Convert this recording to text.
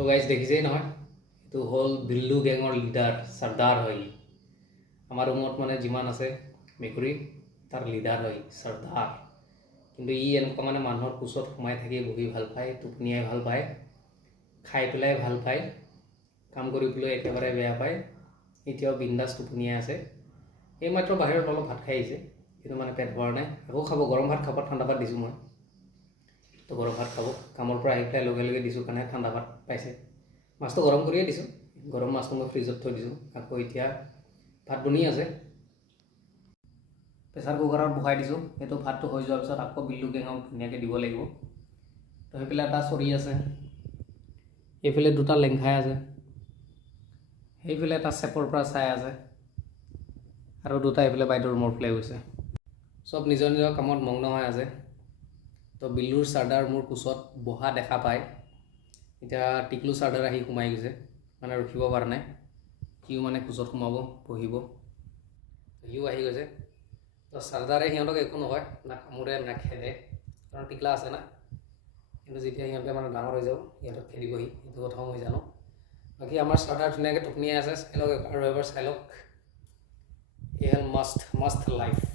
তো গাইজ দেখিছেই নহয়, এইটো হ'ল বিল্লু গেঙৰ লিডাৰ চৰ্দাৰ হয়। আমাৰ ৰুমত মানে যিমান আছে মেকুৰী তাৰ লিডাৰ হয় চৰ্দাৰ। কিন্তু ই এনেকুৱা মানে মানুহৰ কোচত সোমাই থাকি বহি ভাল পায়, টোপনিয়াই ভাল পায়, খাই পেলাই ভাল পায়, কাম কৰিবলৈ একেবাৰে বেয়া পায়। এতিয়াও বিন্দাছ টোপনিয়াই আছে। এইমাত্ৰ বাহিৰত অলপ ভাত খাই আহিছে, কিন্তু মানে পেট ভৰা নাই। আকৌ খাব, গৰম ভাত খাব, ঠাণ্ডা ভাত দিছোঁ মই। তো গৰম ভাত খাব, কামৰ পৰা আহি পেলাই লগে লগে দিছোঁ কাৰণে ঠাণ্ডা ভাত পাইছে। মাছটো গৰম কৰিয়ে দিছোঁ, গৰম মাছটো মই ফ্ৰিজত থৈ দিছোঁ। আকৌ এতিয়া ভাত বনি আছে, প্ৰেছাৰ কুকাৰত বহাই দিছোঁ। সেইটো ভাতটো হৈ যোৱাৰ পিছত আকৌ বিল্লু গেঙক ধুনীয়াকৈ দিব লাগিব। তো সেইফালে এটা চৰি আছে, এইফালে দুটা লেংখাই আছে, সেইফালে এটা চেপৰ পৰা চাই আছে, আৰু দুটা এইফালে বাইদেউৰ ৰুমৰ ফালে গৈছে। চব নিজৰ নিজৰ কামত মগ্ন হৈ আছে। তো বিল্লুৰ চাৰ্ডাৰ মোৰ কোচত বহা দেখা পায়। এতিয়া টিকলু চাৰ্ডাৰ আহি সোমাই গৈছে, মানে ৰখিব পৰা নাই। সিও মানে কোচত সোমাব, বহিব। সিও আহি গৈছে। তো চাৰ্ডাৰে সিহঁতক একো নকয়, না কামোৰে না খেদে, কাৰণ টিকলা আছে না। কিন্তু যেতিয়া সিহঁতে মানে ডাঙৰ হৈ যাব, সিহঁতক খেদিবহি, সেইটো কথাও মই জানো। বাকী আমাৰ চাৰ্ডাৰ ধুনীয়াকৈ টোপনিয়াই আছে, চাই লওক আৰু এবাৰ চাই লওক। এই হ'ল মাষ্ট লাইফ।